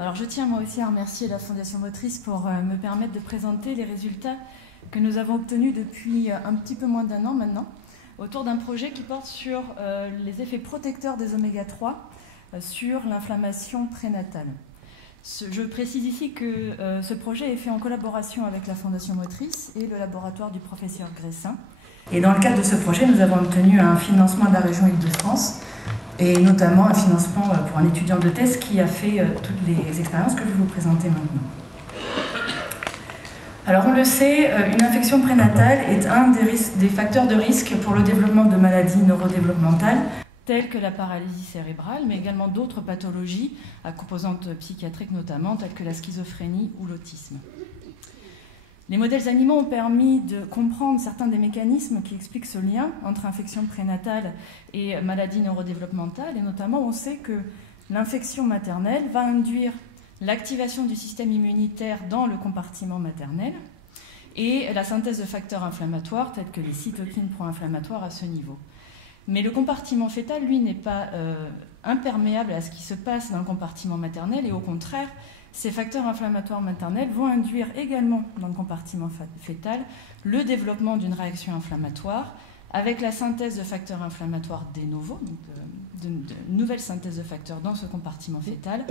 Alors je tiens moi aussi à remercier la Fondation Motrice pour me permettre de présenter les résultats que nous avons obtenus depuis un petit peu moins d'1 an maintenant, autour d'un projet qui porte sur les effets protecteurs des oméga 3 sur l'inflammation prénatale. Je précise ici que ce projet est fait en collaboration avec la Fondation Motrice et le laboratoire du professeur Gressin. Et dans le cadre de ce projet, nous avons obtenu un financement de la région Île-de-France et notamment un financement pour un étudiant de thèse qui a fait toutes les expériences que je vais vous présenter maintenant. Alors on le sait, une infection prénatale est un des facteurs de risque pour le développement de maladies neurodéveloppementales telles que la paralysie cérébrale, mais également d'autres pathologies à composante psychiatrique notamment, telles que la schizophrénie ou l'autisme. Les modèles animaux ont permis de comprendre certains des mécanismes qui expliquent ce lien entre infection prénatale et maladie neurodéveloppementale. Et notamment, on sait que l'infection maternelle va induire l'activation du système immunitaire dans le compartiment maternel et la synthèse de facteurs inflammatoires tels que les cytokines pro-inflammatoires à ce niveau. Mais le compartiment fœtal, lui, n'est pas imperméable à ce qui se passe dans le compartiment maternel et au contraire, ces facteurs inflammatoires maternels vont induire également dans le compartiment fœtal le développement d'une réaction inflammatoire avec la synthèse de facteurs inflammatoires de novo, donc de nouvelles synthèses de facteurs dans ce compartiment fœtal,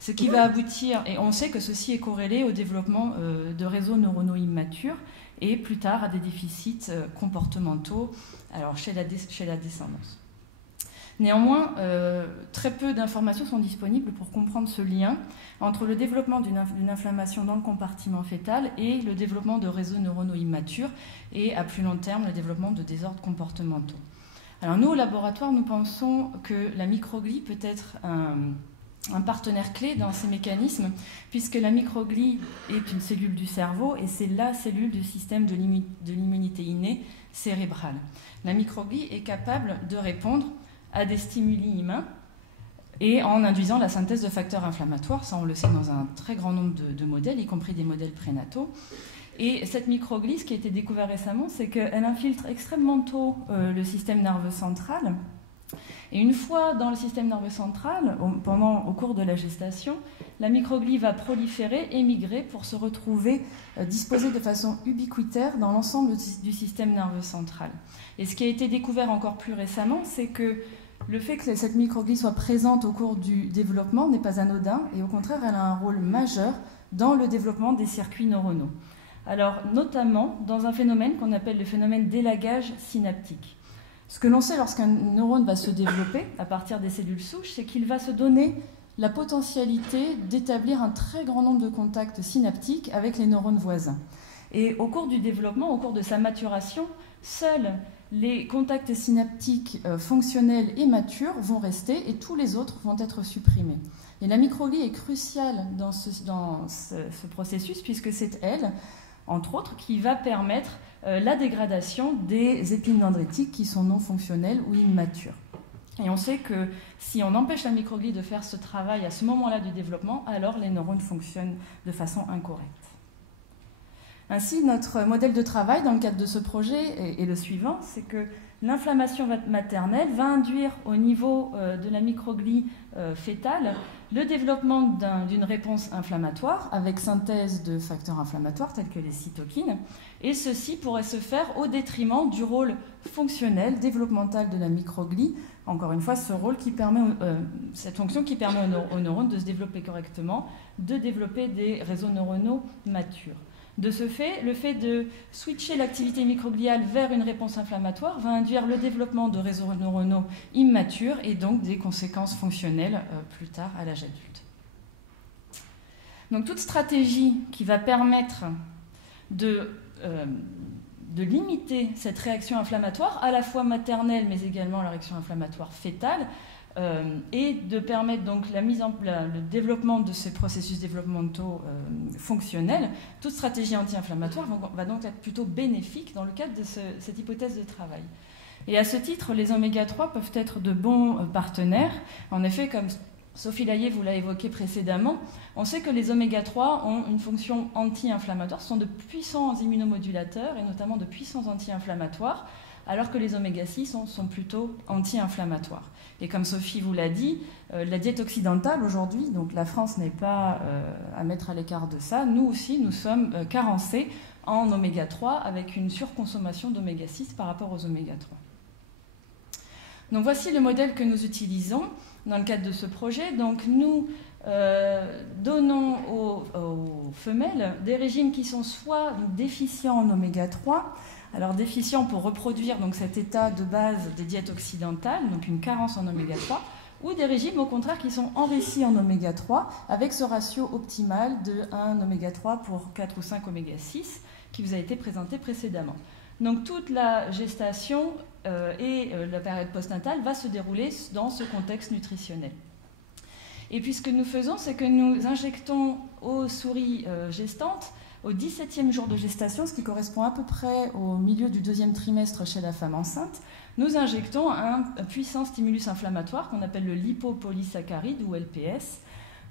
ce qui va aboutir, et on sait que ceci est corrélé au développement de réseaux neuronaux immatures et plus tard à des déficits comportementaux alors chez la descendance. Néanmoins, très peu d'informations sont disponibles pour comprendre ce lien entre le développement d'une inflammation dans le compartiment fœtal et le développement de réseaux neuronaux immatures et à plus long terme le développement de désordres comportementaux. Alors nous, au laboratoire, nous pensons que la microglie peut être un partenaire clé dans ces mécanismes puisque la microglie est une cellule du cerveau et c'est la cellule du système de l'immunité innée cérébrale. La microglie est capable de répondre à des stimuli humains et en induisant la synthèse de facteurs inflammatoires, ça on le sait dans un très grand nombre de modèles, y compris des modèles prénataux. Et cette microglie, ce qui a été découvert récemment, c'est qu'elle infiltre extrêmement tôt le système nerveux central. Et une fois dans le système nerveux central, au cours de la gestation, la microglie va proliférer et migrer pour se retrouver disposée de façon ubiquitaire dans l'ensemble du système nerveux central. Et ce qui a été découvert encore plus récemment, c'est que le fait que cette microglie soit présente au cours du développement n'est pas anodin et au contraire, elle a un rôle majeur dans le développement des circuits neuronaux. Alors, notamment dans un phénomène qu'on appelle le phénomène d'élagage synaptique. Ce que l'on sait lorsqu'un neurone va se développer à partir des cellules souches, c'est qu'il va se donner la potentialité d'établir un très grand nombre de contacts synaptiques avec les neurones voisins. Et au cours du développement, au cours de sa maturation, seuls les contacts synaptiques fonctionnels et matures vont rester et tous les autres vont être supprimés. Et la microglie est cruciale dans ce processus puisque c'est elle, entre autres, qui va permettre la dégradation des épines dendritiques qui sont non fonctionnelles ou immatures. Et on sait que si on empêche la microglie de faire ce travail à ce moment-là du développement, alors les neurones fonctionnent de façon incorrecte. Ainsi, notre modèle de travail dans le cadre de ce projet est le suivant, c'est que l'inflammation maternelle va induire au niveau de la microglie fœtale le développement d'une réponse inflammatoire avec synthèse de facteurs inflammatoires tels que les cytokines, et ceci pourrait se faire au détriment du rôle fonctionnel, développemental de la microglie, encore une fois ce rôle qui permet, cette fonction qui permet aux neurones de se développer correctement, de développer des réseaux neuronaux matures. De ce fait, le fait de switcher l'activité microgliale vers une réponse inflammatoire va induire le développement de réseaux neuronaux immatures et donc des conséquences fonctionnelles plus tard à l'âge adulte. Donc toute stratégie qui va permettre de limiter cette réaction inflammatoire, à la fois maternelle mais également la réaction inflammatoire fœtale, et de permettre donc le développement de ces processus développementaux fonctionnels, toute stratégie anti-inflammatoire va donc être plutôt bénéfique dans le cadre de cette hypothèse de travail. Et à ce titre, les oméga 3 peuvent être de bons partenaires. En effet, comme Sophie Layet vous l'a évoqué précédemment, on sait que les oméga 3 ont une fonction anti-inflammatoire, ce sont de puissants immunomodulateurs et notamment de puissants anti-inflammatoires, alors que les oméga-6 sont plutôt anti-inflammatoires. Et comme Sophie vous l'a dit, la diète occidentale aujourd'hui, donc la France n'est pas à mettre à l'écart de ça, nous aussi nous sommes carencés en oméga-3 avec une surconsommation d'oméga-6 par rapport aux oméga-3. Donc voici le modèle que nous utilisons dans le cadre de ce projet. Donc nous donnons aux femelles des régimes qui sont soit déficients en oméga-3, alors déficients pour reproduire donc, cet état de base des diètes occidentales, donc une carence en oméga-3, ou des régimes au contraire qui sont enrichis en oméga-3 avec ce ratio optimal de 1 oméga-3 pour 4 ou 5 oméga-6 qui vous a été présenté précédemment. Donc toute la gestation et la période postnatale va se dérouler dans ce contexte nutritionnel. Et puis ce que nous faisons, c'est que nous injectons aux souris gestantes, au 17e jour de gestation, ce qui correspond à peu près au milieu du 2e trimestre chez la femme enceinte, nous injectons un puissant stimulus inflammatoire qu'on appelle le lipopolysaccharide ou LPS.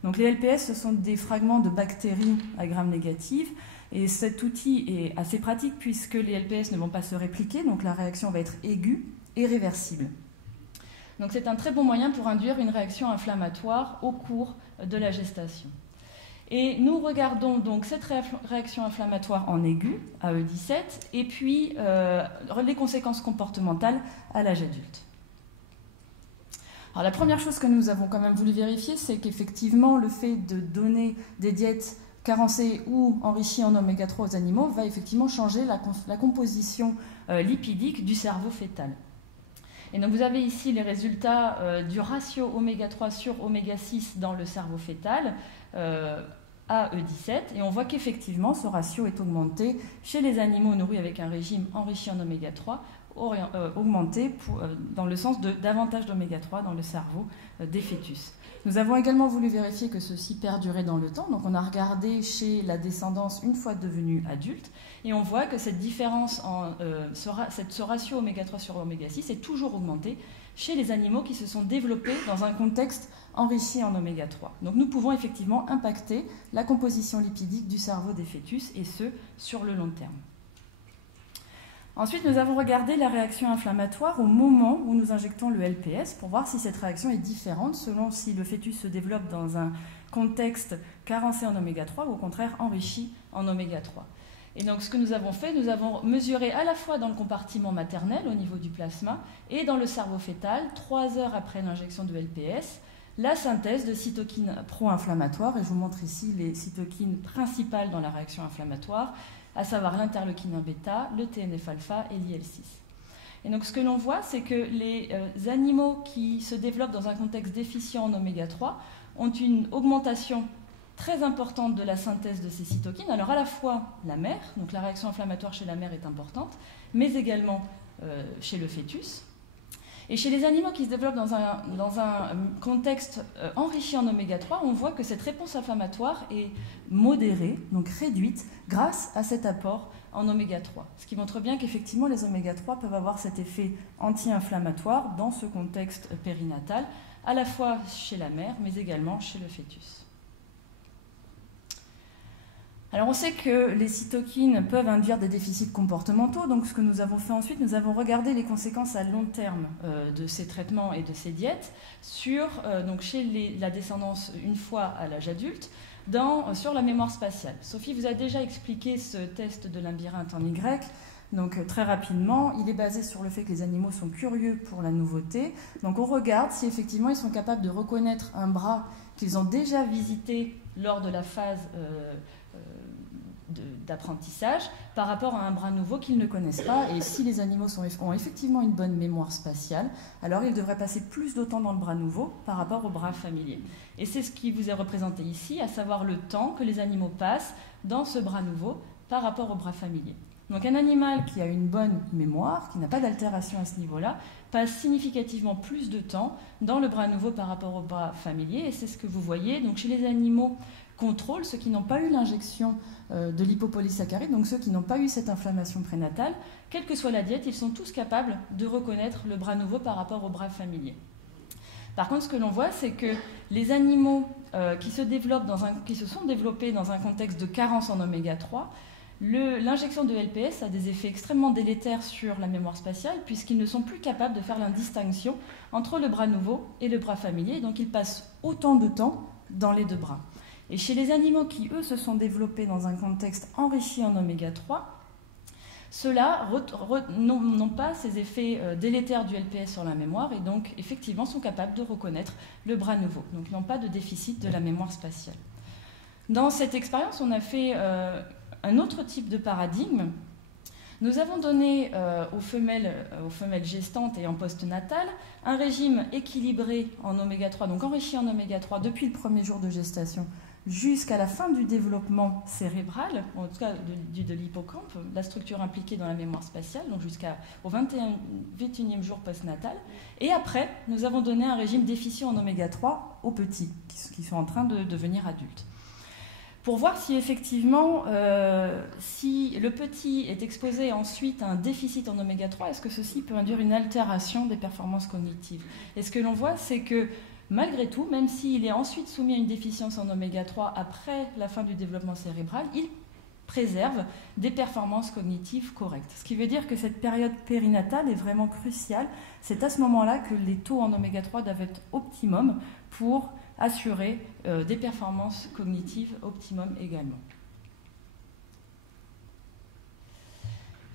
Donc les LPS, ce sont des fragments de bactéries à gram négatives. Et cet outil est assez pratique puisque les LPS ne vont pas se répliquer, donc la réaction va être aiguë et réversible. Donc c'est un très bon moyen pour induire une réaction inflammatoire au cours de la gestation. Et nous regardons donc cette réaction inflammatoire en aigu, à E17, et puis les conséquences comportementales à l'âge adulte. Alors la première chose que nous avons quand même voulu vérifier, c'est qu'effectivement le fait de donner des diètes carencées ou enrichies en oméga-3 aux animaux va effectivement changer la composition lipidique du cerveau fœtal. Et donc vous avez ici les résultats du ratio oméga-3 sur oméga-6 dans le cerveau fœtal à E17, et on voit qu'effectivement ce ratio est augmenté chez les animaux nourris avec un régime enrichi en oméga-3, augmenté dans le sens de davantage d'oméga-3 dans le cerveau des fœtus. Nous avons également voulu vérifier que ceci perdurait dans le temps, donc on a regardé chez la descendance une fois devenue adulte, et on voit que cette différence, ce ratio oméga-3 sur oméga-6 est toujours augmenté chez les animaux qui se sont développés dans un contexte enrichi en oméga-3. Donc nous pouvons effectivement impacter la composition lipidique du cerveau des fœtus, et ce, sur le long terme. Ensuite, nous avons regardé la réaction inflammatoire au moment où nous injectons le LPS pour voir si cette réaction est différente selon si le fœtus se développe dans un contexte carencé en oméga-3 ou au contraire enrichi en oméga-3. Et donc ce que nous avons fait, nous avons mesuré à la fois dans le compartiment maternel au niveau du plasma et dans le cerveau fœtal, 3 heures après l'injection de LPS, la synthèse de cytokines pro-inflammatoires, et je vous montre ici les cytokines principales dans la réaction inflammatoire, à savoir l'interleukine 1 bêta, le TNF-alpha et l'IL-6. Et donc ce que l'on voit, c'est que les animaux qui se développent dans un contexte déficient en oméga-3 ont une augmentation très importante de la synthèse de ces cytokines. Alors à la fois la mère, donc la réaction inflammatoire chez la mère est importante, mais également chez le fœtus. Et chez les animaux qui se développent dans un contexte enrichi en oméga-3, on voit que cette réponse inflammatoire est modérée, donc réduite, grâce à cet apport en oméga-3. Ce qui montre bien qu'effectivement les oméga-3 peuvent avoir cet effet anti-inflammatoire dans ce contexte périnatal, à la fois chez la mère, mais également chez le fœtus. Alors on sait que les cytokines peuvent induire des déficits comportementaux, donc ce que nous avons fait ensuite, nous avons regardé les conséquences à long terme de ces traitements et de ces diètes donc chez la descendance une fois à l'âge adulte, sur la mémoire spatiale. Sophie vous a déjà expliqué ce test de labyrinthe en Y. Donc très rapidement, il est basé sur le fait que les animaux sont curieux pour la nouveauté. Donc on regarde si effectivement ils sont capables de reconnaître un bras qu'ils ont déjà visité lors de la phase d'apprentissage par rapport à un bras nouveau qu'ils ne connaissent pas. Et si les animaux ont effectivement une bonne mémoire spatiale, alors ils devraient passer plus de temps dans le bras nouveau par rapport au bras familier. Et c'est ce qui vous est représenté ici, à savoir le temps que les animaux passent dans ce bras nouveau par rapport au bras familier. Donc un animal qui a une bonne mémoire, qui n'a pas d'altération à ce niveau-là, passe significativement plus de temps dans le bras nouveau par rapport au bras familier, et c'est ce que vous voyez. Donc chez les animaux contrôle, ceux qui n'ont pas eu l'injection de lipopolysaccharide, donc ceux qui n'ont pas eu cette inflammation prénatale, quelle que soit la diète, ils sont tous capables de reconnaître le bras nouveau par rapport au bras familier. Par contre, ce que l'on voit, c'est que les animaux qui se sont développés dans un contexte de carence en oméga-3, L'injection de LPS a des effets extrêmement délétères sur la mémoire spatiale puisqu'ils ne sont plus capables de faire la distinction entre le bras nouveau et le bras familier, donc ils passent autant de temps dans les deux bras. Et chez les animaux qui, eux, se sont développés dans un contexte enrichi en oméga 3, ceux-là n'ont pas ces effets délétères du LPS sur la mémoire et donc effectivement sont capables de reconnaître le bras nouveau, donc ils n'ont pas de déficit de la mémoire spatiale. Dans cette expérience, on a fait un autre type de paradigme. Nous avons donné aux femelles gestantes et en postnatal un régime équilibré en oméga 3, donc enrichi en oméga 3 depuis le premier jour de gestation jusqu'à la fin du développement cérébral, en tout cas de l'hippocampe, la structure impliquée dans la mémoire spatiale, donc jusqu'au 21e jour postnatal. Et après, nous avons donné un régime déficient en oméga 3 aux petits, qui sont en train de devenir adultes. Pour voir si effectivement, si le petit est exposé ensuite à un déficit en oméga 3, est-ce que ceci peut induire une altération des performances cognitives? Et ce que l'on voit, c'est que malgré tout, même s'il est ensuite soumis à une déficience en oméga 3 après la fin du développement cérébral, il préserve des performances cognitives correctes. Ce qui veut dire que cette période périnatale est vraiment cruciale. C'est à ce moment-là que les taux en oméga 3 doivent être optimum pour assurer des performances cognitives optimum également.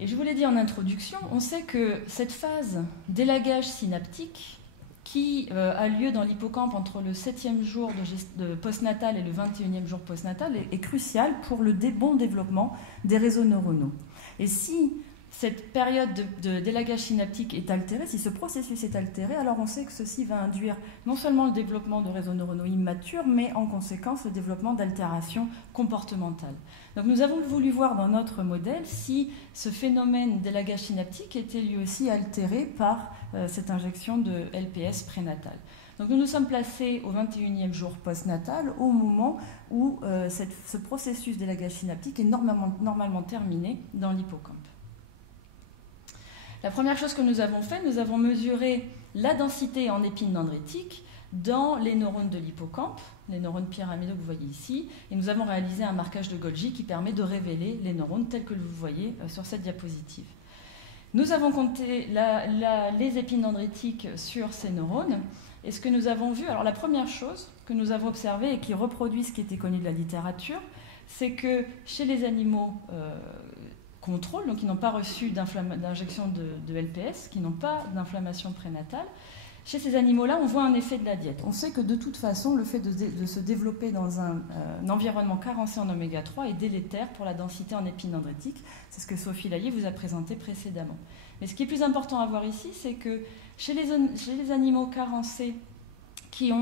Et je vous l'ai dit en introduction, on sait que cette phase d'élagage synaptique qui a lieu dans l'hippocampe entre le 7e jour de postnatal et le 21e jour postnatal est cruciale pour le bon développement des réseaux neuronaux. Et si cette période d'élagage synaptique est altérée, si ce processus est altéré, alors on sait que ceci va induire non seulement le développement de réseaux neuronaux immatures, mais en conséquence le développement d'altérations comportementales. Donc nous avons voulu voir dans notre modèle si ce phénomène d'élagage synaptique était lui aussi altéré par cette injection de LPS prénatal. Donc nous nous sommes placés au 21e jour postnatal, au moment où ce processus d'élagage synaptique est normalement terminé dans l'hippocampe. La première chose que nous avons fait, nous avons mesuré la densité en épines dendritiques dans les neurones de l'hippocampe, les neurones pyramidaux que vous voyez ici, et nous avons réalisé un marquage de Golgi qui permet de révéler les neurones tels que vous voyez sur cette diapositive. Nous avons compté les épines dendritiques sur ces neurones, et ce que nous avons vu, alors la première chose que nous avons observée et qui reproduit ce qui était connu de la littérature, c'est que chez les animaux contrôle, donc qui n'ont pas reçu d'injection de LPS, qui n'ont pas d'inflammation prénatale, chez ces animaux-là, on voit un effet de la diète. On sait que de toute façon, le fait de se développer dans un environnement carencé en oméga 3 est délétère pour la densité en épines dendritiques. C'est ce que Sophie Laillé vous a présenté précédemment. Mais ce qui est plus important à voir ici, c'est que chez les animaux carencés qui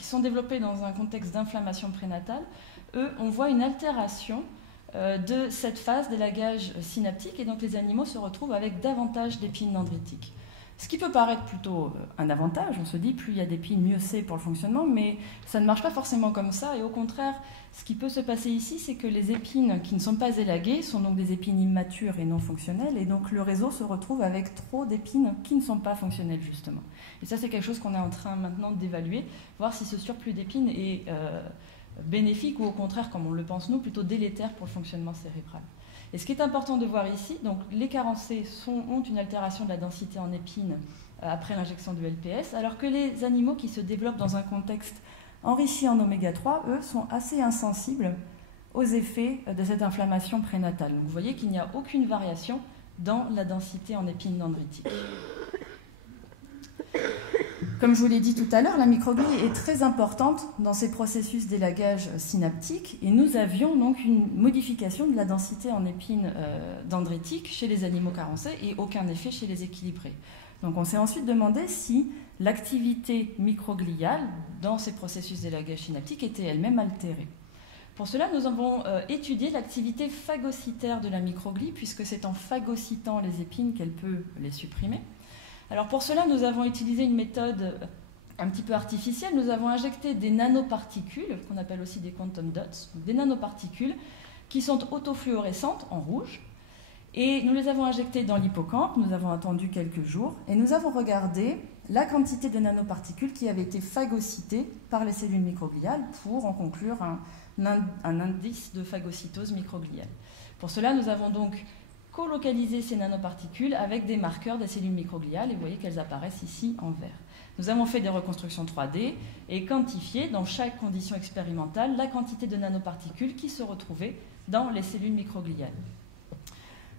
sont développés dans un contexte d'inflammation prénatale, eux, on voit une altération de cette phase d'élagage synaptique, et donc les animaux se retrouvent avec davantage d'épines dendritiques. Ce qui peut paraître plutôt un avantage, on se dit plus il y a d'épines, mieux c'est pour le fonctionnement, mais ça ne marche pas forcément comme ça, et au contraire, ce qui peut se passer ici, c'est que les épines qui ne sont pas élaguées sont donc des épines immatures et non fonctionnelles, et donc le réseau se retrouve avec trop d'épines qui ne sont pas fonctionnelles justement. Et ça, c'est quelque chose qu'on est en train maintenant d'évaluer, voir si ce surplus d'épines est bénéfique ou au contraire, comme on le pense nous, plutôt délétère pour le fonctionnement cérébral. Et ce qui est important de voir ici, donc les carencés ont une altération de la densité en épines après l'injection de LPS, alors que les animaux qui se développent dans un contexte enrichi en oméga 3, eux, sont assez insensibles aux effets de cette inflammation prénatale. Donc vous voyez qu'il n'y a aucune variation dans la densité en épines dendritiques. Comme je vous l'ai dit tout à l'heure, la microglie est très importante dans ces processus d'élagage synaptique, et nous avions donc une modification de la densité en épines dendritiques chez les animaux carencés et aucun effet chez les équilibrés. Donc on s'est ensuite demandé si l'activité microgliale dans ces processus d'élagage synaptique était elle-même altérée. Pour cela, nous avons étudié l'activité phagocytaire de la microglie, puisque c'est en phagocytant les épines qu'elle peut les supprimer. Alors pour cela, nous avons utilisé une méthode un petit peu artificielle. Nous avons injecté des nanoparticules, qu'on appelle aussi des quantum dots, donc des nanoparticules qui sont autofluorescentes en rouge. Et nous les avons injectées dans l'hippocampe, nous avons attendu quelques jours, et nous avons regardé la quantité de nanoparticules qui avaient été phagocytées par les cellules microgliales pour en conclure un indice de phagocytose microgliale. Pour cela, nous avons donc colocalisé ces nanoparticules avec des marqueurs des cellules microgliales, et vous voyez qu'elles apparaissent ici en vert. Nous avons fait des reconstructions 3D et quantifié dans chaque condition expérimentale la quantité de nanoparticules qui se retrouvaient dans les cellules microgliales.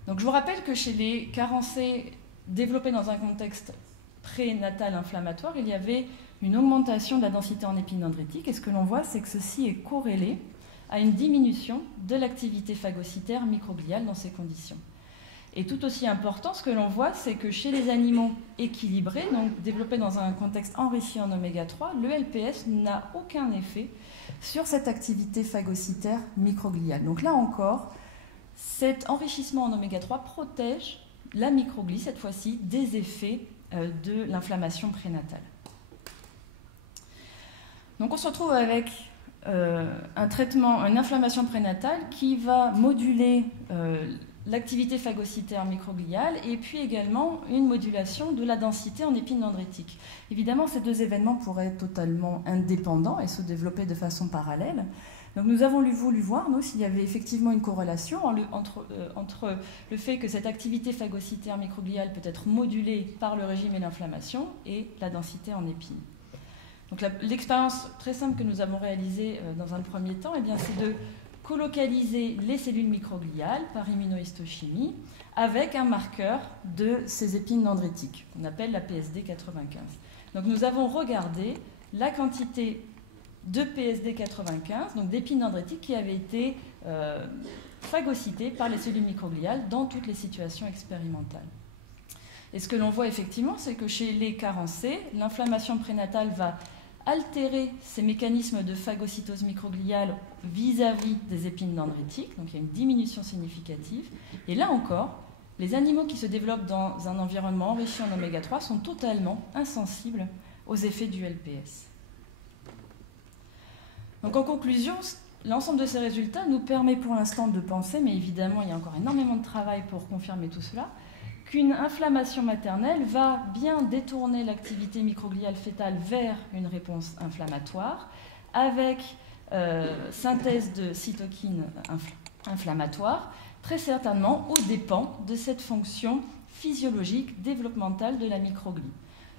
Donc je vous rappelle que chez les carencés développés dans un contexte prénatal inflammatoire, il y avait une augmentation de la densité en épines dendritiques, et ce que l'on voit, c'est que ceci est corrélé à une diminution de l'activité phagocytaire microgliale dans ces conditions. Et tout aussi important, ce que l'on voit, c'est que chez les animaux équilibrés, donc développés dans un contexte enrichi en oméga 3, le LPS n'a aucun effet sur cette activité phagocytaire microgliale. Donc là encore, cet enrichissement en oméga 3 protège la microglie, cette fois-ci, des effets de l'inflammation prénatale. Donc on se retrouve avec un traitement, une inflammation prénatale qui va moduler l'activité phagocytaire microgliale et puis également une modulation de la densité en épines dendritiques. Évidemment, ces deux événements pourraient être totalement indépendants et se développer de façon parallèle. Donc nous avons voulu voir, nous, s'il y avait effectivement une corrélation entre le fait que cette activité phagocytaire microgliale peut être modulée par le régime et l'inflammation et la densité en épines. Donc l'expérience très simple que nous avons réalisée dans un premier temps, eh bien, c'est de colocaliser les cellules microgliales par immunohistochimie avec un marqueur de ces épines dendritiques, qu'on appelle la PSD95. Donc nous avons regardé la quantité de PSD95, donc d'épines dendritiques qui avaient été phagocytées par les cellules microgliales dans toutes les situations expérimentales. Et ce que l'on voit effectivement, c'est que chez les carencés, l'inflammation prénatale va altérer ces mécanismes de phagocytose microgliale vis-à-vis des épines dendritiques, donc il y a une diminution significative. Et là encore, les animaux qui se développent dans un environnement enrichi en oméga 3 sont totalement insensibles aux effets du LPS. Donc en conclusion, l'ensemble de ces résultats nous permet pour l'instant de penser, mais évidemment il y a encore énormément de travail pour confirmer tout cela, qu'une inflammation maternelle va bien détourner l'activité microgliale fœtale vers une réponse inflammatoire avec synthèse de cytokines inflammatoires, très certainement aux dépens de cette fonction physiologique développementale de la microglie.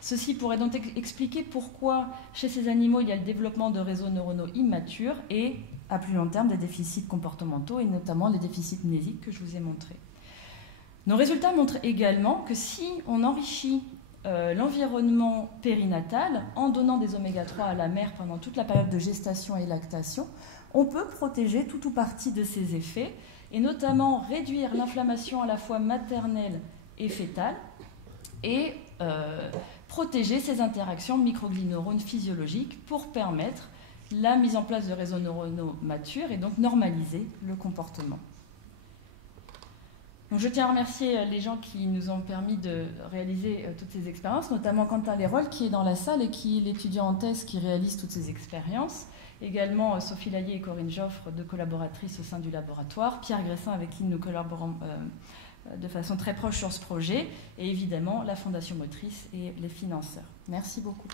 Ceci pourrait donc expliquer pourquoi chez ces animaux il y a le développement de réseaux neuronaux immatures et à plus long terme des déficits comportementaux et notamment les déficits mnésiques que je vous ai montrés. Nos résultats montrent également que si on enrichit l'environnement périnatal en donnant des oméga 3 à la mère pendant toute la période de gestation et lactation, on peut protéger tout ou partie de ces effets et notamment réduire l'inflammation à la fois maternelle et fœtale et protéger ces interactions microglie-neurones physiologiques pour permettre la mise en place de réseaux neuronaux matures et donc normaliser le comportement. Donc je tiens à remercier les gens qui nous ont permis de réaliser toutes ces expériences, notamment Quentin Lérol qui est dans la salle et qui est l'étudiant en thèse qui réalise toutes ces expériences. Également Sophie Laillé et Corinne Joffre, deux collaboratrices au sein du laboratoire. Pierre Gressin avec qui nous collaborons de façon très proche sur ce projet. Et évidemment la Fondation Motrice et les financeurs. Merci beaucoup.